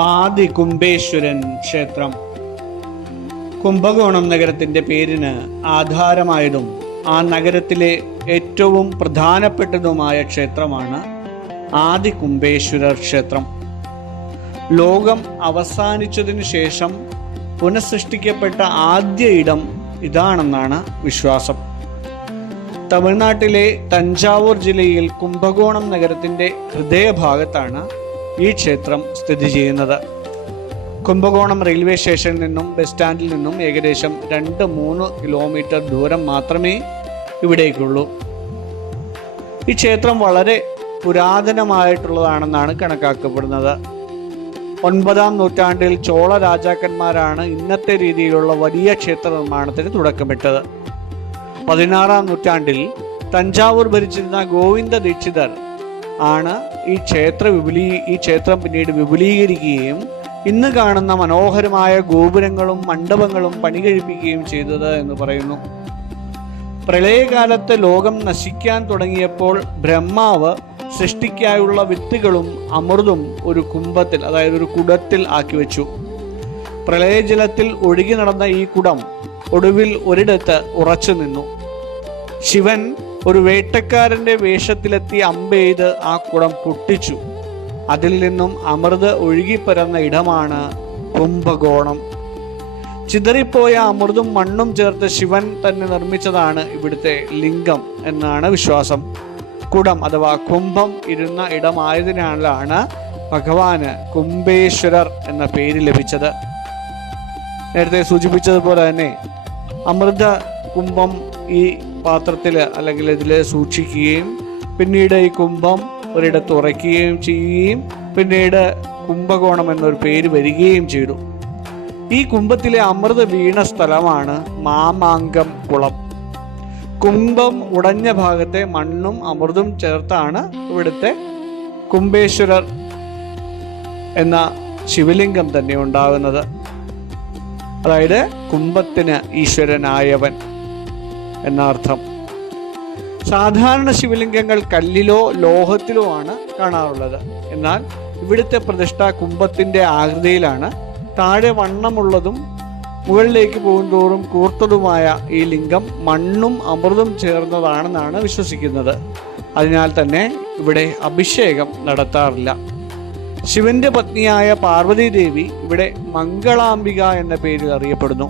ആദി കുംഭേശ്വരൻ ക്ഷേത്രം കുംഭകോണം നഗരത്തിൻ്റെ പേരിന് ആധാരമായതും ആ നഗരത്തിലെ ഏറ്റവും പ്രധാനപ്പെട്ടതുമായ ക്ഷേത്രമാണ് ആദി കുംഭേശ്വരർ ക്ഷേത്രം. ലോകം അവസാനിച്ചതിനു ശേഷം പുനഃസൃഷ്ടിക്കപ്പെട്ട ആദ്യ ഇടം ഇതാണെന്നാണ് വിശ്വാസം. തമിഴ്നാട്ടിലെ തഞ്ചാവൂർ ജില്ലയിൽ കുംഭകോണം നഗരത്തിൻ്റെ ഹൃദയഭാഗത്താണ് ഈ ക്ഷേത്രം സ്ഥിതി ചെയ്യുന്നത്. കുംഭകോണം റെയിൽവേ സ്റ്റേഷനിൽ നിന്നും ബസ് സ്റ്റാൻഡിൽ നിന്നും ഏകദേശം 2-3 കിലോമീറ്റർ ദൂരം മാത്രമേ ഇവിടേക്കുള്ളൂ. ഈ ക്ഷേത്രം വളരെ പുരാതനമായിട്ടുള്ളതാണെന്നാണ് കണക്കാക്കപ്പെടുന്നത്. 9-ാം നൂറ്റാണ്ടിൽ ചോള രാജാക്കന്മാരാണ് ഇന്നത്തെ രീതിയിലുള്ള വലിയ ക്ഷേത്ര നിർമ്മാണത്തിന് തുടക്കമിട്ടത്. 16-ാം നൂറ്റാണ്ടിൽ തഞ്ചാവൂർ ഭരിച്ചിരുന്ന ഗോവിന്ദ ദീക്ഷിതർ ആണ് ഈ ക്ഷേത്രം പിന്നീട് വിപുലീകരിക്കുകയും ഇന്ന് കാണുന്ന മനോഹരമായ ഗോപുരങ്ങളും മണ്ഡപങ്ങളും പണികഴിപ്പിക്കുകയും ചെയ്തത് എന്ന് പറയുന്നു. പ്രളയകാലത്ത് ലോകം നശിക്കാൻ തുടങ്ങിയപ്പോൾ ബ്രഹ്മാവ് സൃഷ്ടിക്കായുള്ള വിത്തുകളും അമൃതും ഒരു കുംഭത്തിൽ, അതായത് ഒരു കുടത്തിൽ ആക്കി വെച്ചു. പ്രളയജലത്തിൽ ഒഴുകി നടന്ന ഈ കുടം ഒടുവിൽ ഒരിടത്ത് ഉറച്ചു നിന്നു. ശിവൻ ഒരു വേട്ടക്കാരന്റെ വേഷത്തിലെത്തി അമ്പെയ്ത് ആ കുടം പൊട്ടിച്ചു. അതിൽ നിന്നും അമൃത് ഒഴുകിപ്പരന്ന ഇടമാണ് കുംഭകോണം. ചിതറിപ്പോയ അമൃതും മണ്ണും ചേർത്ത് ശിവൻ തന്നെ നിർമ്മിച്ചതാണ് ഇവിടുത്തെ ലിംഗം എന്നാണ് വിശ്വാസം. കുടം അഥവാ കുംഭം ഇരുന്ന ഇടമായതിനാലാണ് ഭഗവാന് കുംഭേശ്വരർ എന്ന പേര് ലഭിച്ചത്. നേരത്തെ സൂചിപ്പിച്ചതുപോലെ തന്നെ അമൃത കുംഭം ഈ പാത്രത്തിൽ അല്ലെങ്കിൽ ഇതിൽ സൂക്ഷിക്കുകയും പിന്നീട് ഈ കുംഭം ഒരിടത്ത് ഉറയ്ക്കുകയും ചെയ്യുകയും പിന്നീട് കുംഭകോണം എന്നൊരു പേര് വരികയും ചെയ്തു. ഈ കുംഭത്തിലെ അമൃത വീണ സ്ഥലമാണ് മാമാങ്കം കുളം. കുംഭം ഉടഞ്ഞ ഭാഗത്തെ മണ്ണും അമൃതും ചേർത്താണ് ഇവിടുത്തെ കുംഭേശ്വരർ എന്ന ശിവലിംഗം തന്നെ ഉണ്ടാകുന്നത്. അതായത് കുംഭത്തിന് ഈശ്വരനായവൻ എന്ന അർത്ഥം. സാധാരണ ശിവലിംഗങ്ങൾ കല്ലിലോ ലോഹത്തിലോ ആണ് കാണാറുള്ളത്. എന്നാൽ ഇവിടുത്തെ പ്രതിഷ്ഠ കുംഭത്തിന്റെ ആകൃതിയിലാണ്. താഴെ വണ്ണമുള്ളതും മുകളിലേക്ക് പോകുന്തോറും കൂർത്തതുമായ ഈ ലിംഗം മണ്ണും അമൃതും ചേർന്നതാണെന്നാണ് വിശ്വസിക്കുന്നത്. അതിനാൽ തന്നെ ഇവിടെ അഭിഷേകം നടത്താറില്ല. ശിവന്റെ പത്നിയായ പാർവതി ദേവി ഇവിടെ മംഗളാംബിക എന്ന പേരിൽ അറിയപ്പെടുന്നു.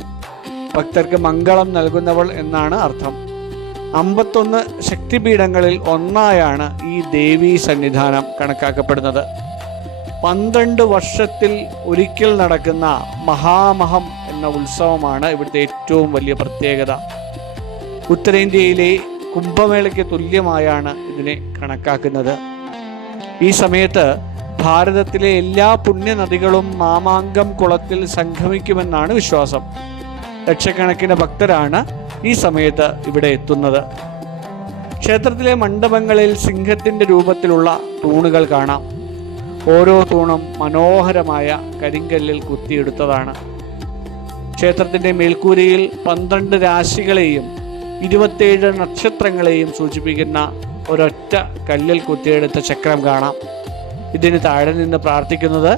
ഭക്തർക്ക് മംഗളം നൽകുന്നവൾ എന്നാണ് അർത്ഥം. 51 ശക്തിപീഠങ്ങളിൽ ഒന്നായാണ് ഈ ദേവീ സന്നിധാനം കണക്കാക്കപ്പെടുന്നത്. 12 വർഷത്തിൽ ഒരിക്കൽ നടക്കുന്ന മഹാമഹം എന്ന ഉത്സവമാണ് ഇവിടുത്തെ ഏറ്റവും വലിയ പ്രത്യേകത. ഉത്തരേന്ത്യയിലെ കുംഭമേളയ്ക്ക് തുല്യമായാണ് ഇതിനെ കണക്കാക്കുന്നത്. ഈ സമയത്ത് ഭാരതത്തിലെ എല്ലാ പുണ്യനദികളും മാമാങ്കം കുളത്തിൽ സംഗമിക്കുമെന്നാണ് വിശ്വാസം. ലക്ഷക്കണക്കിന് ഭക്തരാണ് ഈ സമയത്ത് ഇവിടെ എത്തുന്നത്. ക്ഷേത്രത്തിലെ മണ്ഡപങ്ങളിൽ സിംഹത്തിന്റെ രൂപത്തിലുള്ള തൂണുകൾ കാണാം. ഓരോ തൂണും മനോഹരമായ കരിങ്കല്ലിൽ കുത്തിയെടുത്തതാണ്. ക്ഷേത്രത്തിന്റെ മേൽക്കൂരയിൽ 12 രാശികളെയും 27 നക്ഷത്രങ്ങളെയും സൂചിപ്പിക്കുന്ന ഒരൊറ്റ കല്ലിൽ കുത്തിയെടുത്ത ചക്രം കാണാം. ഇതിന് താഴെ നിന്ന് പ്രാർത്ഥിക്കുന്നത്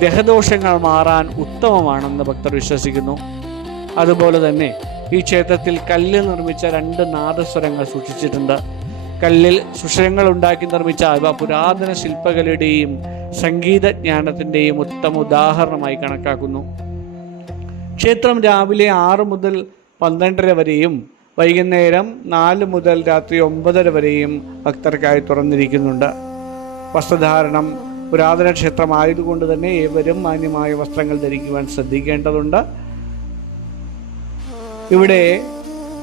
ഗ്രഹദോഷങ്ങൾ മാറാൻ ഉത്തമമാണെന്ന് ഭക്തർ വിശ്വസിക്കുന്നു. അതുപോലെ തന്നെ ഈ ക്ഷേത്രത്തിൽ കല്ലിൽ നിർമ്മിച്ച 2 നാദസ്വരങ്ങൾ സൂക്ഷിച്ചിട്ടുണ്ട്. കല്ലിൽ സുഷിരങ്ങൾ ഉണ്ടാക്കി നിർമ്മിച്ച ഇവ പുരാതന ശില്പകലയുടെയും സംഗീതജ്ഞാനത്തിൻ്റെയും ഉത്തമ ഉദാഹരണമായി കണക്കാക്കുന്നു. ക്ഷേത്രം രാവിലെ 6 മുതൽ 12:30 വരെയും വൈകുന്നേരം 4 മുതൽ രാത്രി 9:30 വരെയും ഭക്തർക്കായി തുറന്നിരിക്കുന്നുണ്ട്. വസ്ത്രധാരണം പുരാതന ക്ഷേത്രമായതുകൊണ്ട് തന്നെ ഏവരും മാന്യമായ വസ്ത്രങ്ങൾ ധരിക്കുവാൻ ശ്രദ്ധിക്കേണ്ടതുണ്ട്. ഇവിടെ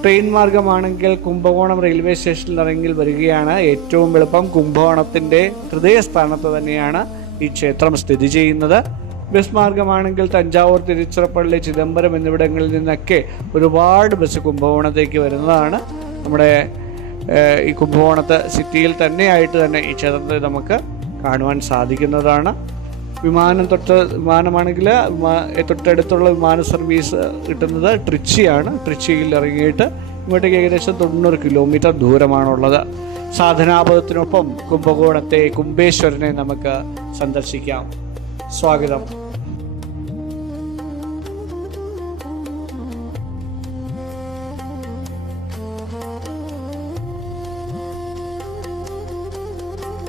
ട്രെയിൻ മാർഗമാണെങ്കിൽ കുംഭകോണം റെയിൽവേ സ്റ്റേഷനിൽ ഇറങ്ങി വരികയാണ് ഏറ്റവും എളുപ്പം. കുംഭകോണത്തിൻ്റെ ഹൃദയസ്ഥാനത്ത് തന്നെയാണ് ഈ ക്ഷേത്രം സ്ഥിതി ചെയ്യുന്നത്. ബസ് മാർഗമാണെങ്കിൽ തഞ്ചാവൂർ, തിരുച്ചിറപ്പള്ളി, ചിദംബരം എന്നിവിടങ്ങളിൽ നിന്നൊക്കെ ഒരുപാട് ബസ് കുംഭകോണത്തേക്ക് വരുന്നതാണ്. നമ്മുടെ ഈ കുംഭകോണത്ത് സിറ്റിയിൽ തന്നെയായിട്ട് തന്നെ ഈ ക്ഷേത്രത്തെ നമുക്ക് കാണുവാൻ സാധിക്കുന്നതാണ്. വിമാനമാണെങ്കിൽ തൊട്ടടുത്തുള്ള വിമാന സർവീസ് കിട്ടുന്നത് ട്രിച്ചിയാണ്. ട്രിച്ചിയിൽ ഇറങ്ങിയിട്ട് ഇങ്ങോട്ടേക്ക് ഏകദേശം 90 കിലോമീറ്റർ ദൂരമാണുള്ളത്. സാധനാപദത്തിനൊപ്പം കുംഭകോണത്തെ കുംഭേശ്വരനെ നമുക്ക് സന്ദർശിക്കാം. സ്വാഗതം.